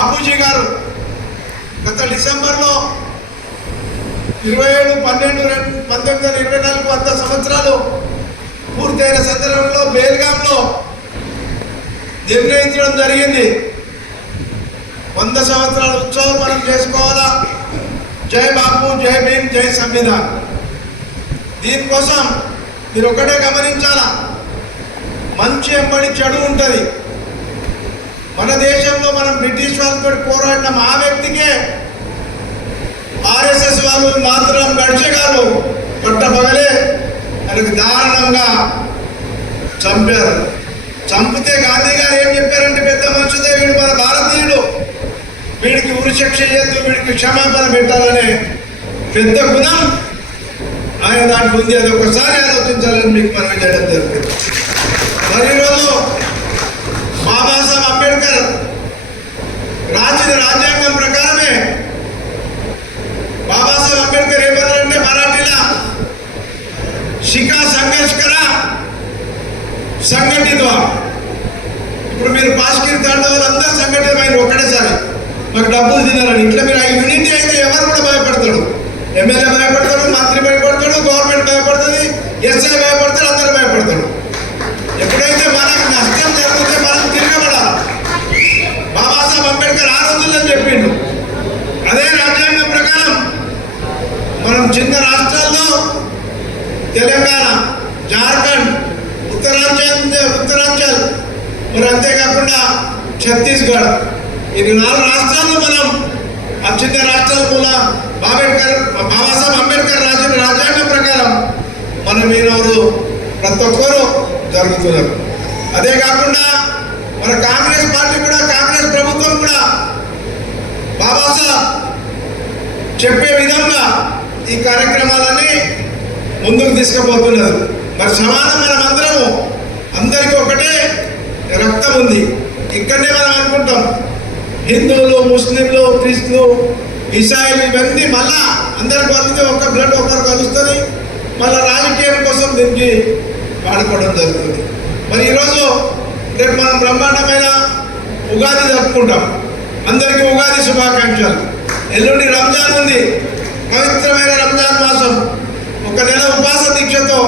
బాపూజీ గారు గత డిసెంబర్లో 27/12/1924 100 సంవత్సరాలు పూర్తయిన సందర్భంలో బేల్గాంలో నిర్ణయించడం జరిగింది. 100 సంవత్సరాల ఉత్సవం మనం చేసుకోవాలా. జై బాపు, జై భీమ్, జై సంవిధాన్. దీనికోసం మీరు ఒకటే గమనించాలా, మంచి ఎంబడి చెడు ఉంటుంది. మన దేశంలో మనం బ్రిటిష్ వాళ్ళతో పోరాడిన ఆ వ్యక్తికే ఆర్ఎస్ఎస్ వాళ్ళు మాత్రం గడిచే గారు పట్టపగలే ఆయనకు దారుణంగా చంపారు. చంపితే గాంధీ గారు ఏం చెప్పారంటే, పెద్ద మనుషుదే వీడు మన భారతీయుడు, వీడికి ఉరిశిక్ష చేయొద్దు, వీడికి క్షమాపణ పెట్టాలనే పెద్ద గుణం ఆయన దాంట్లో ఉంది. అది ఒకసారి ఆలోచించాలని మీకు మనం చేయడం జరుగుతుంది. మరి ఈరోజు బాబాసాహెబ్ అంబేద్కర్ రాసిన రాజ్యాంగం ప్రకారమే బాబాసాహెబ్ అంబేద్కర్ ఏమన్నారంటే, మరాఠీలా శిఖా సంఘర్ష్ కరా సంఘటిత. ఇప్పుడు మీరు పాస్కిర్ తాండ వాళ్ళందరూ సంఘటితమైన ఒకటేసారి మాకు డబ్బులు తినాలని. ఇట్లా మీరు యూనిటీ అయితే ఎవరు కూడా భయపడతాడు. ఎమ్మెల్యే భయపడతాడు, మంత్రి భయపడతాడు, గవర్నమెంట్ భయపడుతుంది, ఎస్ఐ భయపడతాడు, అందరూ భయపడతాడు. ఎప్పుడైతే మనకు నష్టం జరిగితే మనం తిరగబడాలి. బాబాసాహెబ్ అంబేద్కర్ ఆ రోజుల్లో చెప్పిండు. అదే రాజ్యాంగం ప్రకారం మనం చిన్న రాష్ట్రాల్లో తెలంగాణ, జార్ఖండ్, ఉత్తరాంచల్ మరి అంతేకాకుండా ఛత్తీస్గఢ్, ఈ 4 రాష్ట్రాల్లో మనం ఆ చిన్న రాష్ట్రాల మూల బాబాసాహెబ్ అంబేద్కర్ రాసిన రాజ్యాంగం ప్రకారం మనం ఈరోజు ప్రతి ఒక్కరూ జరుగుతున్నారు. అదే కాకుండా మన కాంగ్రెస్ పార్టీ కూడా, కాంగ్రెస్ ప్రభుత్వం కూడా బాబాసాహెబ్ చెప్పే విధంగా ఈ కార్యక్రమాలని ముందుకు తీసుకుపోతున్నారు. మరి సమానం మనం అందరము, అందరికీ ఒకటే రక్తం ఉంది. ఇక్కడనే మనం అనుకుంటాం హిందువులు, ముస్లింలు, క్రిస్టులు, ఇసాయిలు ఇవన్నీ మళ్ళా అందరికి కలిస్తే ఒక బ్లడ్ ఒకరు కలుస్తుంది. మళ్ళీ రాజకీయం కోసం దీనికి వాడుకోవడం జరుగుతుంది. మరి ఈరోజు రేపు మనం బ్రహ్మాండమైన ఉగాది జరుపుకుంటాం. అందరికీ ఉగాది శుభాకాంక్షలు. ఎల్లుండి రంజాన్ ఉంది, పవిత్రమైన రంజాన్ మాసం. 1 నెల ఉపవాస దీక్షతో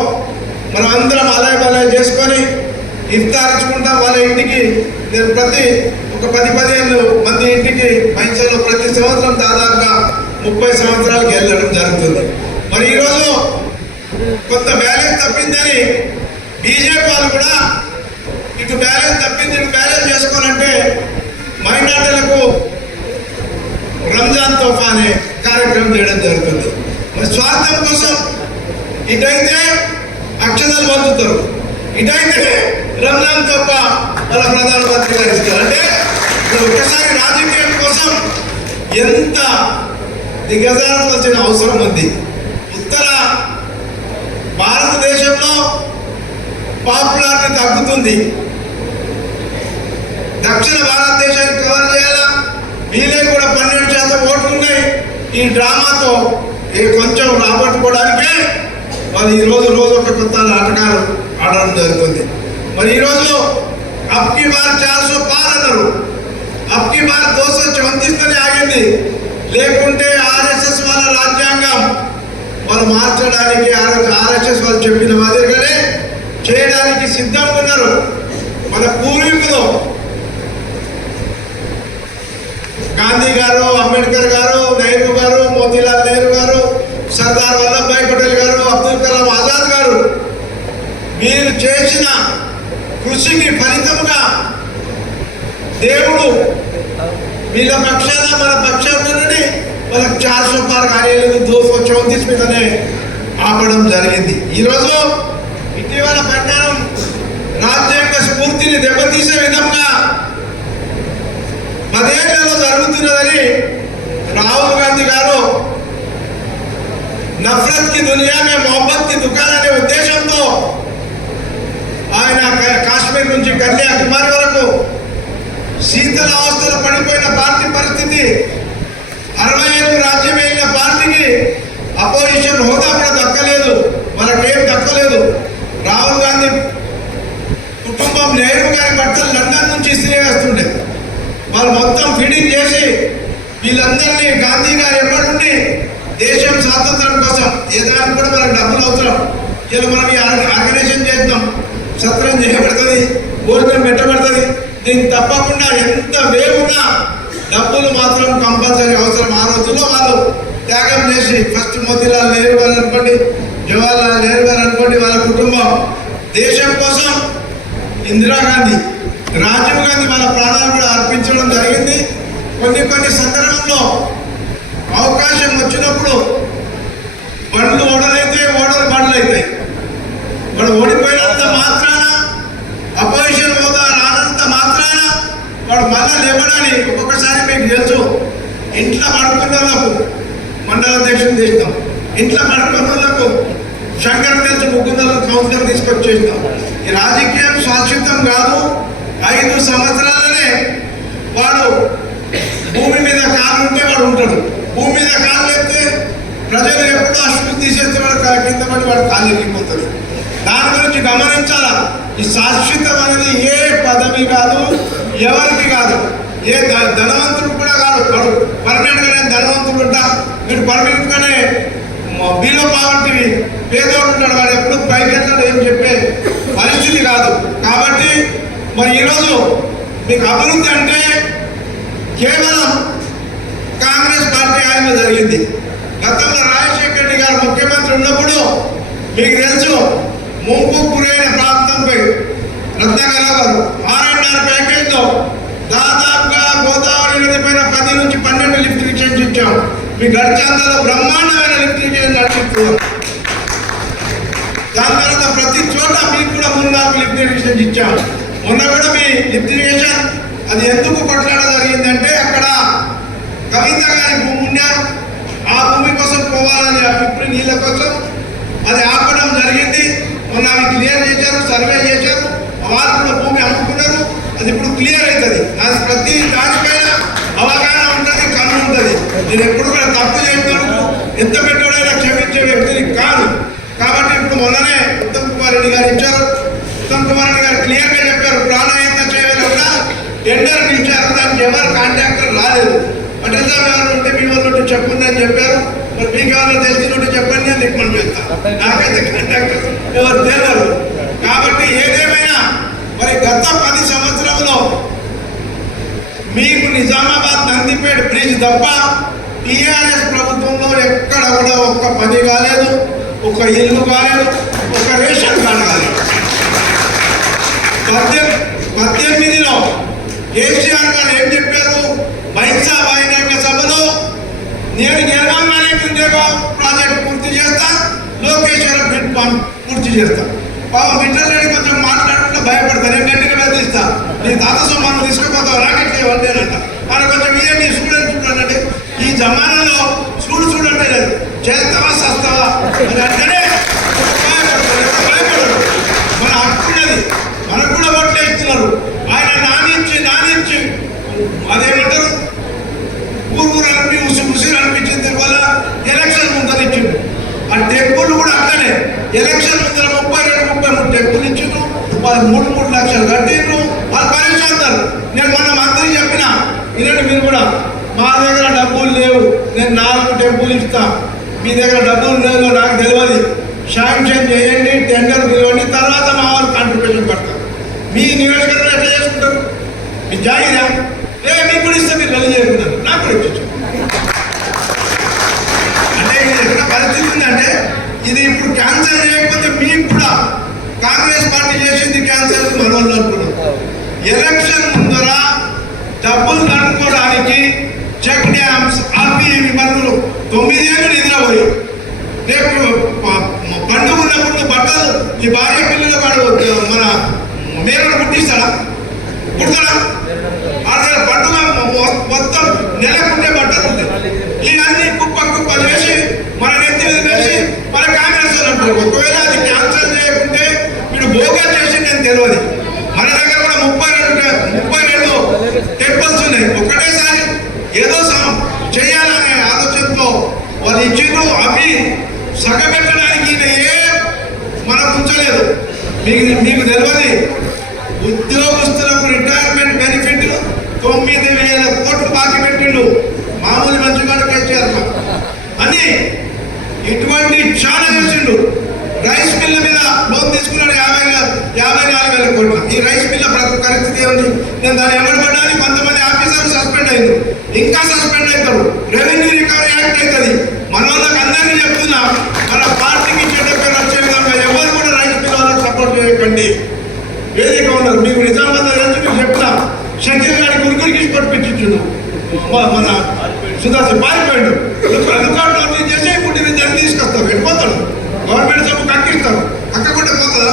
మనం అందరం అలయ బలయ చేసుకొని ఇఫ్తార్ ఇచ్చుకుంటాం. వాళ్ళ ఇంటికి నేను ప్రతి ఒక 10-15 మంది ఇంటికి మైసూరులో ప్రతి సంవత్సరం దాదాపుగా 30 సంవత్సరాలకు వెళ్ళడం జరుగుతుంది. మరి ఈరోజు కొంత బ్యాలెన్స్ తప్పిందని బీజేపీ వాళ్ళు కూడా ఇటు బ్యాలెన్స్ తప్పింది, ఇటు బ్యాలెన్స్ చేసుకోవాలంటే మైనార్టీలకు రంజాన్ తోఫా అనే కార్యక్రమం చేయడం జరుగుతుంది. మరి స్వార్థం కోసం ఇటైతే అక్షరాలు పంచుతారు, ఇటైతే రంజాన్ తోఫా మన ప్రధానమంత్రి గారు ఇస్తారు. అంటే ఒకసారి రాజకీయం కోసం ఎంత దిగజారాల్సిన అవసరం ఉంది. ఉత్తర భారతదేశంలో పాపులారిటీ తగ్గుతుంది, దక్షిణ భారతదేశానికి కవర్ చేయాలా. వీళ్ళే కూడా 12% ఓట్లు ఉన్నాయి. ఈ డ్రామాతో కొంచెం రాబట్టుకోవడానికే వాళ్ళు ఈరోజు ఒక కొత్త నాటకాలు ఆడడం జరుగుతుంది. మరి ఈరోజు అబ్కి బార్ 400 పార్ అన్నారు, అబ్కి బార్ 234 ఆగింది. లేకుంటే ఆర్ఎస్ఎస్ వాళ్ళ రాజ్యాంగం వాళ్ళు మార్చడానికి ఆర్ఎస్ఎస్ వాళ్ళు చెప్పిన మాదిరిగానే చేయడానికి సిద్ధంగా ఉన్నారు. మన పూర్వీకులు గాంధీ గారు, అంబేద్కర్ గారు, నెహ్రూ గారు, మోతీలాల్ నెహ్రూ గారు, సర్దార్ వల్లభాయ్ పటేల్ గారు, అబ్దుల్ కలాం ఆజాద్ గారు వీరు చేసిన కృషికి ఫలితంగా దేవుడు వీళ్ళ పక్షాన మన పక్షాన నుండి వాళ్ళకి 400 పార్ కార్యాలయం 234 మీదనే ఆపడం జరిగింది. ఈరోజు ఇటీవల పరిణామం రాజ్యాంగ స్ఫూర్తిని దెబ్బతీసే విధంగా 10 ఏళ్లలో జరుగుతున్నదని రాహుల్ గాంధీ గారు నఫరత్ కి దునియా మే మొహబ్బత్ కి దుకాన్ అనే ఉద్దేశంతో ఆయన కాశ్మీర్ నుంచి కన్యాకుమారి వరకు శీతల అవస్థలో పడిపోయిన పార్టీ పరిస్థితి, 60 ఏళ్ళు రాజ్యం వెళ్ళిన పార్టీకి అపోజిషన్ హోదా కూడా దక్కలేదు, మనకేం దక్కలేదు. రాహుల్ గాంధీ కుటుంబం నెహ్రూ గారి బట్టలు లండన్ నుంచి ఇస్త్రీ వేస్తుండే. వాళ్ళు మొత్తం ఫీడింగ్ చేసి వీళ్ళందరినీ గాంధీ గారు ఎప్పటి దేశం స్వాతంత్రం కోసం ఏదానికి కూడా మనకు డబ్బులు అవసరం. ఇలా మనం ఈ ఆర్గనైజేషన్ చేస్తాం, సత్రం చేయబడుతుంది, భోజనం పెట్టబడుతుంది. దీనికి తప్పకుండా ఎంత వేగున్నా డబ్బులు మాత్రం కంపల్సరీ అవసరం. ఆ రోజుల్లో వాళ్ళు త్యాగం చేసి ఫస్ట్ మోతీలాల్ నెహ్రూ గారు అనుకోండి, జవహర్లాల్ నెహ్రూ గారు అనుకోండి, వాళ్ళ కుటుంబం దేశం కోసం, ఇందిరాగాంధీ, రాజీవ్ గాంధీ వాళ్ళ ప్రాణాలు కూడా అర్పించడం జరిగింది. కొన్ని సందర్భంలో అవకాశం వచ్చినప్పుడు బండ్లు ఓడలైతే బండ్లు అవుతాయి. వాడు ఓడిపోయినంత మాత్రాన, అపోజిషన్ హోదా రానంత మాత్రాన వాడు మళ్ళా లేవడాన్ని ఒక్కొక్కసారి మీకు తెలుసు. ఇంట్లో పడుకున్న వాళ్ళకు మండల అధ్యక్షులు చేస్తాం, ఇంట్లో పడుకున్న వాళ్ళకు శంకర్ తెలుసు ముగ్గురు కౌన్సిలర్ తీసుకొచ్చేస్తాం. ఈ రాజకీయం శాశ్వతం కాదు. 5 సంవత్సరాలనే వాడు భూమి మీద కాలు ఉంటే వాడు ఉంటాడు. భూమి మీద కాలు లేకపోతే ప్రజలు ఎప్పుడూ అశుద్ధి తీసేస్తే వాడు కింద పడి వాడు కాలు ఎక్కిపోతాడు. దాని గురించి గమనించాలా. ఈ శాశ్వతం అనేది ఏ పదవి కాదు, ఎవరికి కాదు, ఏ ధనవంతుడు కూడా కాదు. వాడు పర్మనెంట్ గానే ధనవంతుడు ఉంటా, వీడు పర్మనెంట్ గానే బిలో పావర్టీ పేదోడు ఉంటాడు. వాడు ఎప్పుడు పైకెళ్ళాడు ఏం చెప్పే పరిస్థితి కాదు. కాబట్టి మరి ఈరోజు మీకు అభివృద్ధి అంటే కేవలం కాంగ్రెస్ పార్టీ ఆయనలో జరిగింది. గతంలో రాజశేఖర రెడ్డి గారు ముఖ్యమంత్రి ఉన్నప్పుడు మీకు తెలుసు, ముంపు గురైన ప్రాంతంపై రత్నాకర్ గారు R&R ప్యాకేజ్లో దాదాపుగా గోదావరి నది పైన 10 నుంచి 12 లిఫ్ట్ ఇరిగేషన్ ఇచ్చాం. మీ గడిచాంతలో బ్రహ్మాండమైన లిఫ్ట్ ఇరిగేషన్ నడిపిస్తున్నాం. దాని తర్వాత ప్రతి చోట మీకు కూడా 3-4 లిఫ్ట్ ఇరిగేషన్ ఇచ్చాం. మొన్న కూడా మీ లిఫ్ట్ ఇరిగేషన్ అది ఎందుకు కొట్లాడ జరిగిందంటే అక్కడ కవిత గారి భూమి ఉండే, ఆ భూమి కోసం పోవాలని ఆ ఫిఫ్టీ నీళ్ళ కోసం అది ఆపడం జరిగింది. మొన్న అవి క్లియర్ చేశారు, సర్వే చేశారు, వాళ్ళు కూడా భూమి అమ్ముకున్నారు. అది ఇప్పుడు క్లియర్ అవుతుంది. అది ప్రతి దానిపైన అవగాహన ఉంటుంది, కన్ను ఉంటుంది. నేను ఎప్పుడు కూడా తప్పు చేస్తాను, ఎంత పెట్టుబడైనా క్షమించే వ్యక్తిని కాదు. కాబట్టి ఇప్పుడు మొన్ననే ఉత్తమ్ కుమార్ రెడ్డి గారు ఇచ్చారు. ఉత్తమ్ కుమార్ రెడ్డి గారు క్లియర్గా చెప్పారు, ప్రాణాయంత చేయాలి కూడా టెండర్ పిలిచారు, దానికి ఎవరు కాంట్రాక్టర్ రాలేదు. పటేల్ సార్ ఎవరు ఉంటే మీ వాళ్ళు చెప్పుందని చెప్పారు. మరి మీకు ఎవరు తెలిసినట్టు చెప్పండి అని రికమెండ్ చేస్తాను. నాకైతే కాంట్రాక్టర్ ఎవరు తెలియదు. కాబట్టి ఏదేమైనా మరి గత 10 సంవత్సరంలో మీకు నిజామాబాద్ నందిపేట బ్రిడ్జ్ తప్ప టీఆర్ఎస్ ప్రభుత్వంలో ఎక్కడ కూడా ఒక్క పని కాలేదు, ఒక ఇల్లు కాలేదు, ఒక రేషన్ కార్డు కాలేదు. 18లో కేసీఆర్ గారు ఏం చెప్పారు, బైన్సా బహిరంగ సభలో నేను గెలవంగానే ఉద్యోగ ప్రాజెక్ట్ పూర్తి చేస్తా, లోకేశ్వర బ్రిడ్జ్ పూర్తి చేస్తా. పాపం బిడ్డలు కొంచెం మాట్లాడకుండా భయపడతాను, నేను గట్టిగా బెదిరిస్తా, నీ తాత సొమ్మాన్ని తీసుకుపోతావు రాకెట్ వంటేనంట. ఆయన కొంచెం ఇయ్యండి స్టూడెంట్ చూడండి. ఈ జమానాలో చూడండి లేదు, చేస్తావా సస్తావా అని అంటేనే భయపడరు. మన హక్కున్నది, మనకు కూడా ఓట్లు వేస్తున్నారు. ఆయన నానించి అదేమంటారు ఊరు అనిపి ఉసిరు అనిపించింది వల్ల ఎలక్షన్ ముందర ఇచ్చిండు. ఆ టెంపుల్ కూడా అట్లనే ఎలక్షన్ ముందర 32-33 టెంపుల్ ఇచ్చిండ్రు. వాళ్ళు 3 లక్షలు కట్టిండ్రు. వాళ్ళు పరిశాంతారు. నేను మొన్న మంత్రి చెప్పిన, ఇలాంటి మీరు కూడా మా దగ్గర డబ్బులు లేవు, నేను 4 టెంపుల్ ఇస్తా, మీ దగ్గర డబ్బులు లేవు నాకు తెలియదు, శాంక్షన్ చేయండి, టెండర్ పిలవండి, తర్వాత మా వాళ్ళు కాంట్రిబ్యూషన్ పడతారు. మీ నియోజకవర్గంలో ఎట్లా చేసుకుంటారు? మీ జాయిరా మీకు కూడా ఇస్తే మీరు వెళ్ళి చేసుకుంటారు, నాకు కూడా ఇచ్చు. అంటే ఇది ఎక్కడ పరిస్థితి ఉందంటే ఇది ఇప్పుడు క్యాన్సల్ చేయకపోతే మీకు కూడా కాంగ్రెస్ పార్టీ చేసింది క్యాన్సర్ మన వాళ్ళు అనుకున్నారు. ఎలక్షన్ ముందర డబ్బులు కనుక్కోవడానికి చెక్ డ్యామ్స్ ఆపి మందులు 9 ఏళ్ళు నిద్రపోయి రేపు పండుగ ఉన్నప్పుడు బట్టలు ఈ భార్య పిల్లలు వాడు మన మేమను పుట్టిస్తాడా పుడతాడా? అదే పండుగ మొత్తం నెలకుంటే బట్టలు ఉంటాయి. ఇవన్నీ కుప్ప వేసి మన నెత్తి మీద వేసి మన కాంగ్రెస్ వాళ్ళు అంటారు. ఒకవేళ అది క్యాన్సల్ చేయకుంటే వీడు బోగా చేసి నేను తెలియదు. మన దగ్గర కూడా 32 టెంపుల్స్ ఉన్నాయి. ఒకటేసారి ఏదో చేయాలనే ఆలోచనతో వాళ్ళు ఇచ్చిండ్రు. అవి సగబెట్టడానికి మనకు ఉంచలేదు. మీకు తెలియదు, ఉద్యోగస్తులకు రిటైర్మెంట్ బెనిఫిట్ 9 9,000 కోట్లు బాకీ పెట్టిండు. మామూలు మంచిగాడు కేసీఆర్ అని ఇటువంటి చాలా చేసిండు. రైస్ మిల్ల మీద లోన్ తీసుకున్నాడు 54,000 కోట్లు. ఈ రైస్ మిల్ల పరిస్థితి ఏమిటి? నేను దాన్ని ఎమ్మడబడ్డానికి కొంతమంది ఆఫీసర్లు సస్పెండ్ అయ్యారు, ఇంకా సస్పెండ్ అవుతారు. రెవెన్యూ రికవరీ యాక్ట్ అవుతుంది. మన వాళ్ళకి అందరినీ చెప్తున్నా, మన పార్టీకి చెడ్డ పేరు వచ్చే విధంగా ఎవరు కూడా రైస్ మిల్ల వాళ్ళకి సపోర్ట్ చేయకండి. వేదిక ఉన్నారు మీకు నిజామాబాద్ నుంచి మీకు చెప్తా. షకీల్ గారి గురికి పట్టించుండు మన సుధాసి పారిపోయాడు. అందుబాటులో నోటీస్ చేసి ఇప్పుడు నేను జరిగి తీసుకొస్తాను, వెళ్ళిపోతాడు. గవర్నమెంట్ సభకు అక్కిస్తాను, అక్కకుండా పోతుందా?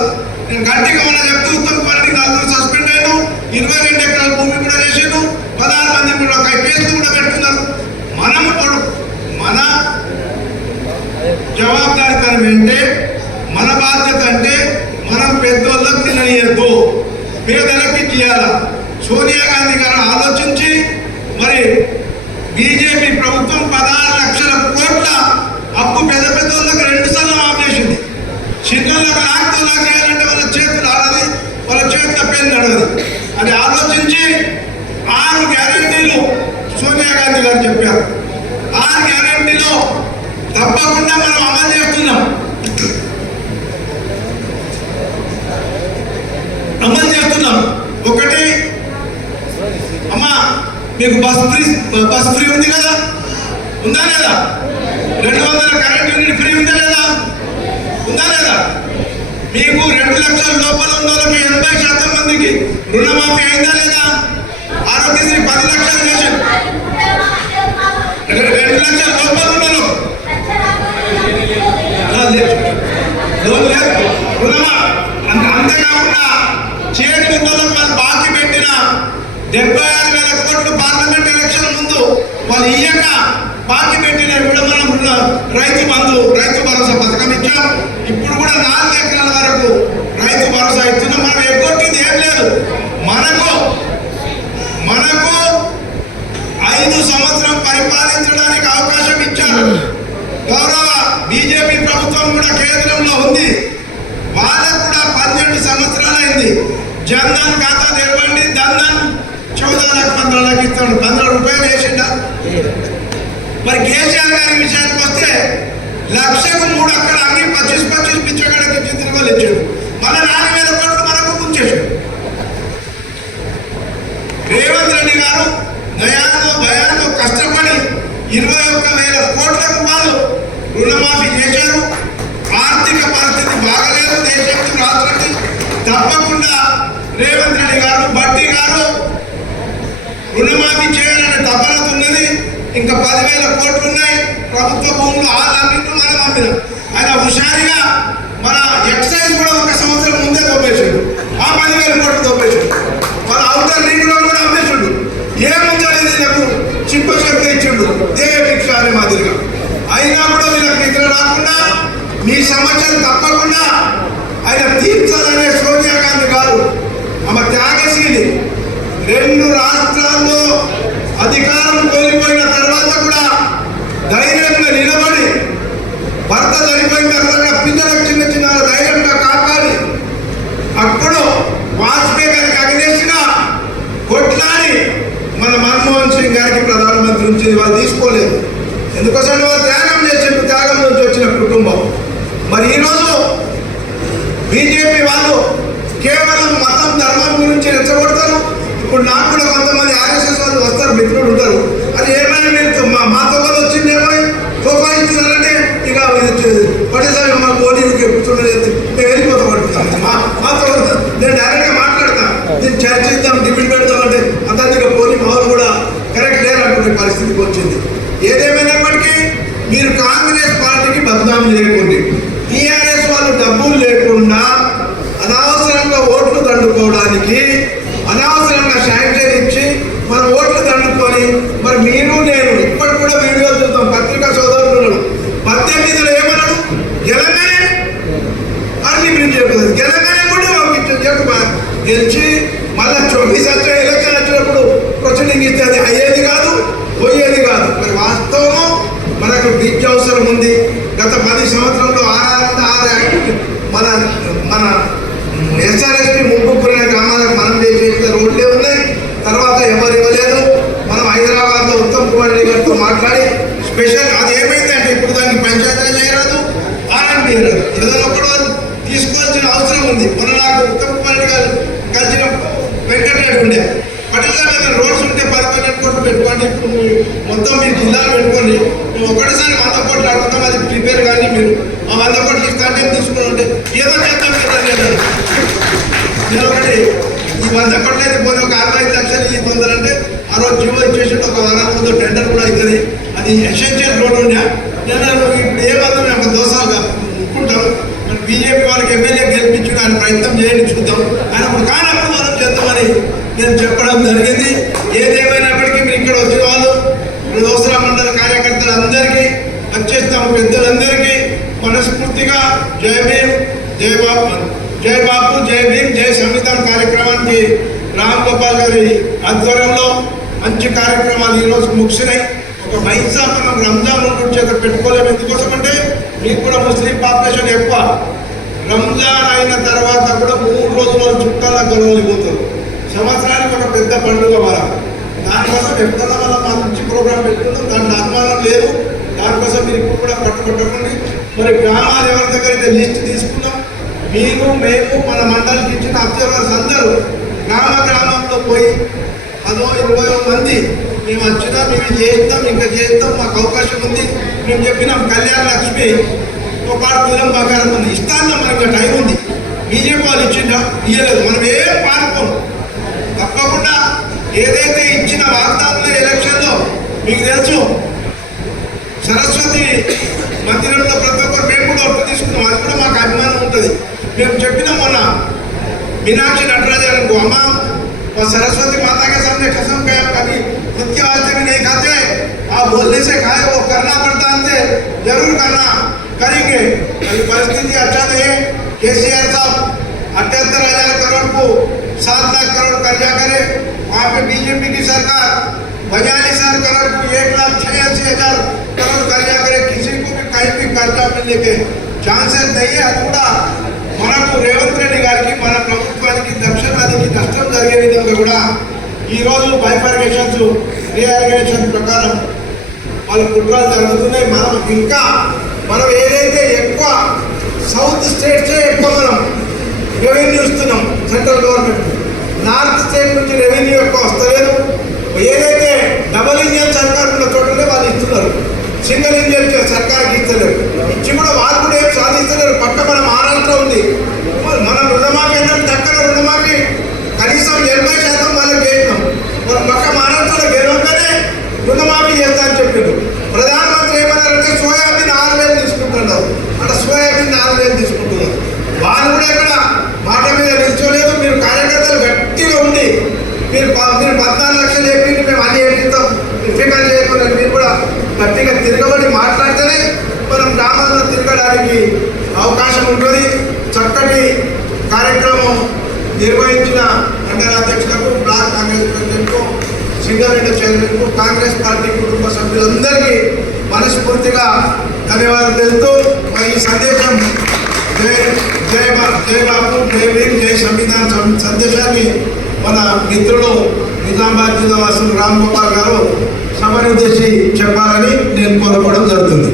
నేను గట్టిగా ఉన్న చెప్తూ ఉత్తమ్ కుమార్కి 4 సస్పెండ్ అయ్యాను. 22 ఎకరాల భూమి కూడా చేసాను. 16 మంది కూడా కేసులు కూడా పెట్టుకున్నారు. మనం మన జవాబుదారితనం ఏంటే, మన బాధ్యత అంటే మనం పెద్దోళ్ళకి తిననీయద్దు, పేదలకి చేయాలి. సోనియా గాంధీ గారు ఆలోచించి మరి బీజేపీ ప్రభుత్వం 16 లక్షల కోట్ల అప్పు పెద్ద పెద్దోళ్ళకి 2 సార్లు ఆపేసింది. చిన్నోళ్ళకి లాక్తోలా చేయాలంటే వాళ్ళ చేతులు ఆడది, వాళ్ళ చేతుల పేరు నడవదు. అది ఆలోచించి 6 గ్యారెంటీలు సోనియా గాంధీ గారు చెప్పారు. 6 గ్యారెంటీలో తప్పకుండా మనం అమలు చేస్తున్నాం. ఒకటి, అమ్మా మీకు బస్ ఫ్రీ ఉంది కదా, ఉందా లేదా? 200 కరెంట్ యూనిట్ ఫ్రీ ఉందా లేదా? ఉందా లేదా? మీకు 2 లక్షల లోపల ఉన్న వాళ్ళకి 80% మందికి రుణమాఫీ అయిందా లేదా? ఆరోగ్యశ్రీ 10 లక్షలు చేశారు. 2 లక్షల లోపల ఉన్న రుణమా అంతేకాకుండా చేతి వాళ్ళు బాకీ పెట్టిన 76,000 కోట్లు పార్లమెంట్ ఎలక్షన్ ముందు వాళ్ళు ఇయ్యక బాకీ పెట్టిన కూడా మనం రైతు భరోసా పథకం ఇచ్చాం. ఇప్పుడు కూడా 4 ఎకరాల వరకు రైతు భరోసా ఇస్తున్నాం. మనం ఎగ్గొట్టింది ఏం లేదు. మనకు 5 సంవత్సరం పరిపాలించడానికి అవకాశం ఇచ్చారు. గౌరవ బీజేపీ ప్రభుత్వం కూడా కేంద్రంలో ఉంది. వాళ్ళకు కూడా 12 సంవత్సరాలు అయింది. జన్ధన్ ఖాతా తెరవండి, ధన్ధన్ 14 लाख 15 लाख ఇస్తాడు. 15 రూపాయలు వేసిండా? మరి కేసీఆర్ గారి విషయానికి వస్తే లక్షకు 3 అక్కడ అన్ని 25 పిచ్చగడకి చిత్రగోలు ఇచ్చాడు. మన 4,000 కోట్లు మనకు ముంచేశాడు. రేవంత్ రెడ్డి గారు భయాలతో కష్టపడి 21,000 కోట్ల రూపాయలు రుణమాఫీ చేశారు. ఆర్థిక పరిస్థితి బాగలేదు దేశానికి, రాష్ట్రానికి. తప్పకుండా రేవంత్ రెడ్డి గారు, బట్టి గారు రుణమాఫీ చేయాలని తపనత ఉన్నది. ఇంకా 10,000 కోట్లు ఉన్నాయి ప్రభుత్వ భూములు. వాళ్ళన్నింటినీ మనం అమ్మినాం. ఆయన హుషారుగా మన ఎక్సైజ్ కూడా 1 సంవత్సరం ముందే దొబ్బేసాడు. ఆ 10,000 కోట్లు దొబ్బేసాడు. మన అవుటర్ లీగ్లో కూడా అమ్మేసాడు. ఏముంచాలి నాకు చిప్ప చెప్ప ఇచ్చిండు దేవభిక్ష అనే మాదిరిగా. అయినా కూడా వీళ్ళకి నిద్ర రాకుండా మీ సమస్యలు తప్పకుండా ఆయన తీర్చాలనే సోనియా గాంధీ గారు ఆమె త్యాగశీలి. 2 రాష్ట్రాల్లో అధికారం కోల్పోయిన తర్వాత కూడా ధైర్యంగా నిలబడి, భర్త చనిపోయిన తర్వాత పిల్లలకు చిన్న ధైర్యంగా కాపాడి, అప్పుడు వాజ్పేయి గారికి అగ్నేసిగా కొట్లాడి మన మన్మోహన్ సింగ్ గారికి ప్రధానమంత్రి నుంచి వాళ్ళు తీసుకోలేదు. ఎందుకోసం వాళ్ళు త్యాగం చేసిన త్యాగం నుంచి వచ్చిన కుటుంబం. మరి ఈరోజు బీజేపీ వాళ్ళు కేవలం మతం ధర్మం గురించి రెచ్చగొడతారు. ఇప్పుడు నాకు కూడా కొంతమంది ఆర్ఎస్ఎస్ వాళ్ళు వస్తారు, మిత్రులు ఉంటారు. అది ఏమైనా మీరు మాతో వాళ్ళు వచ్చింది ఏమై సోపాయిస్తున్నారంటే ఇక పడేసారి మా మోడీకి కూర్చోలేదు, మేము వెళ్ళిపోతాం అంటున్నాను. మాతో నేను డైరెక్ట్గా మాట్లాడతాను, నేను చర్చిద్దాం, డిబేట్ పెడతాం అంటే అంతగా పోనీ మాకు కూడా కరెక్ట్ లేనటువంటి పరిస్థితికి వచ్చింది. ఏదేమైనప్పటికీ మీరు కాంగ్రెస్ పార్టీకి బదనాం చేయకండి. టీఆర్ఎస్ వాళ్ళు డబ్బులు లేకుండా అనవసరంగా ఓట్లు దండుకోవడానికి అనవసరంగా శాంక్షన్ ఇచ్చి మన ఓట్లు దండుకొని, మరి మీరు నేను ఇప్పటి కూడా వీడియో చూద్దాం. పత్రికా సోదరులు 18లో ఏమన్నాడు? గెలగానే అన్ని మీరు చెప్తుంది, గెలగానే కూడా చెప్పు గెలిచి మళ్ళీ 24 ఎలక్షన్ వచ్చినప్పుడు ప్రొసీడింగ్ ఇస్తే అది అయ్యేది కాదు, పోయేది కాదు. మరి వాస్తవం మనకు విద్య అవసరం ఉంది. గత 10 సంవత్సరంలో 6 మన ఎస్ఆర్ఎస్పీ 30 గ్రామాలకు మనం చేసే రోడ్లే ఉన్నాయి. తర్వాత ఎవరు ఇవ్వలేదు. వెనకటి ఉండే పటేల్ గారు రోడ్స్ ఉంటే 10,000 కోట్లు పెట్టుకోండి, ఇప్పుడు మొత్తం మీరు జిల్లాలు పెట్టుకోండి, మేము ఒకటిసారి 100 కోట్లు అడుగుతాం, అది ప్రిపేర్ కానీ మీరు ఆ 100 కోట్లు ఇస్తా అంటే తీసుకుని ఉంటే ఏదో చేద్దాం కదా. నేను ఒకటి ఈ 100 కోట్లు అయితే పోతే ఒక 65 లక్షలు ఈ తొందరంటే ఆ రోజు జీవో ఇచ్చేసి ఒక వారం ముందు టెండర్ కూడా అవుతుంది, అది ఎసెన్షియల్ రోడ్ ఉండే. నేను ఇప్పుడు ఏ వద్ద మేము ఒక దోసాలుగా ఒప్పుకుంటాం, బీజేపీ వాళ్ళకి ఎమ్మెల్యే గెలిపించుకుని ఆయన ప్రయత్నం చేయండి చూద్దాం, ఆయన ఇప్పుడు కానప్పుడు మనం చేద్దామని నేను చెప్పడం జరిగింది. ఏదేమైనప్పటికీ మీరు ఇక్కడ వచ్చిన వాళ్ళు దోసరా మండల కార్యకర్తలు అందరికీ వచ్చేస్తాం, పెద్దలందరికీ మనస్ఫూర్తిగా జై భీమ్, జై బాబు, జై బాపు, జై భీమ్, జై సంవిధాన్ కార్యక్రమానికి రామ్ గోపాల్ గారి ఆధ్వర్యంలో మంచి కార్యక్రమాలు ఈరోజు ముగిసినాయి. ఒక మైన్సా మనం రంజాన్ చేత పెట్టుకోలేము, ఎందుకోసం అంటే మీకు కూడా ముస్లిం పాపులేషన్ ఎక్కువ. రంజాన్ అయిన తర్వాత కూడా 3 రోజుల చుట్టాల గొడవలు పోతారు, సంవత్సరానికి ఒక పెద్ద పండుగ వాళ్ళ. దానికోసం ఎప్పుడన్నా వల్ల మా మంచి ప్రోగ్రాం పెట్టుకున్నాం, దాంట్లో అనుమానం లేదు. దానికోసం మీరు ఇప్పుడు కూడా పట్టుకుంటుంది. మరి గ్రామాలు ఎవరి దగ్గర అయితే లిస్ట్ తీసుకున్నాం, మీరు మేము మన మండలికి ఇచ్చిన అబ్జర్వర్స్ అందరూ గ్రామంలో పోయి 10-20 మంది మేము వచ్చినా మేము చేస్తాం, ఇంకా చేస్తాం, మాకు అవకాశం ఉంది, మేము చెప్పినాం కళ్యాణ లక్ష్మి ఒక దూరం బంగారం మన ఇష్టాల్లో మనకి టైం ఉంది. బీజేపీ వాళ్ళు ఇచ్చిందా ఇయ్యలేదు, మనం ఏం పాల్గొను తప్పకుండా. ఏదైతే ఇచ్చిన వాగ్దానంలో ఎలక్షన్లో మీకు తెలుసు సరస్వతి మందిరంలో ప్రతి ఒక్కరు మేము కూడా ఒట్టు తీసుకున్నాం, అది కూడా మాకు అభిమానం ఉంటుంది. మేము చెప్పినాం మొన్న मीनाक्षी नटराजन को अम्मा और सरस्वती माता के सामने कसम खाया कभी खुद के वास्ते भी नहीं खाते, आप बोलने से खाए वो करना पड़ता है, जरूर करना करेंगे। अभी परिस्थिति अच्छा नहीं है। केसीआर साहब 78,000 करोड़ को 7 लाख करोड़ कर्जा करे, वहाँ पे बीजेपी की सरकार 42,000 करोड़ को 1,86,000 करोड़ कर्जा करे, किसी को भी कहीं भी कर्जा मिलने के चांसेस नहीं है। అది కూడా మనకు రేవంత్ రెడ్డి గారికి మన ప్రభుత్వానికి దక్షిణాదికి నష్టం జరిగే విధంగా కూడా ఈరోజు బైఫర్గేషన్స్ రీఆర్గనైజేషన్ ప్రకారం వాళ్ళ కుట్రలు జరుగుతున్నాయి. మనం ఏదైతే ఎక్కువ సౌత్ స్టేట్సే ఎక్కువ మనం రెవెన్యూ ఇస్తున్నాం సెంట్రల్ గవర్నమెంట్, నార్త్ స్టేట్ నుంచి రెవెన్యూ ఎక్కువ వస్తలేదు. ఏదైతే డబుల్ ఇంజన్ సర్కార్ ఉన్న చోటనే వాళ్ళు ఇస్తున్నారు, సింగిల్ ఇంజన్ సర్కార్కి ఇస్తలేరు. ఇచ్చి కూడా వాళ్ళు కూడా ఏం సాధిస్తలేరు. పక్క మన మహారాష్ట్ర ఉంది, మన రుణమాఫీ ఏంటంటే దక్కన రుణమాఫీ కనీసం 80% వాళ్ళకి చేసినాం. మన పక్క మహారాష్ట్రలో గెలవగానే రుణమాఫీ చేస్తా అని చెప్పారు. ప్రధానమంత్రి ఏమన్నారంటే సోయాబీన్ 6,000 తీసుకుంటున్నారు, అక్కడ సోయాబీన్ 4,000 తీసుకుంటున్నారు. వాళ్ళు కూడా ఇక్కడ మాట మీద నిల్చోలేదు. మీరు కార్యకర్తలు గట్టిగా ఉండి మీరు 14 లక్షలు చెప్పింది మేము అన్ని ఏపిస్తాం, ఫికర్ చేయకుండా మీరు కూడా గట్టిగా తిరగబడి మాట్లాడితేనే మనం గ్రామాల్లో తిరగడానికి అవకాశం ఉంటుంది. చక్కటి కార్యక్రమం నిర్వహించిన మండల అధ్యక్షులకు, బ్లాక్ కాంగ్రెస్ ప్రెసిడెంట్కు, సింగరేణి చైర్మన్కు, కాంగ్రెస్ పార్టీ కుటుంబ సభ్యులందరికీ మనస్ఫూర్తిగా ధన్యవాదాలు తెలుపుతూ ఈ సందేశం జై బాపు, జై భీమ్, జై సంవిధాన్ సందేశాన్ని మన మిత్రులు నిజామాబాద్ జిల్లా వాసులు రామ్ గోపాల్ గారు సభను ఉద్దేశించి చెప్పాలని నేను కోరపడం జరుగుతుంది.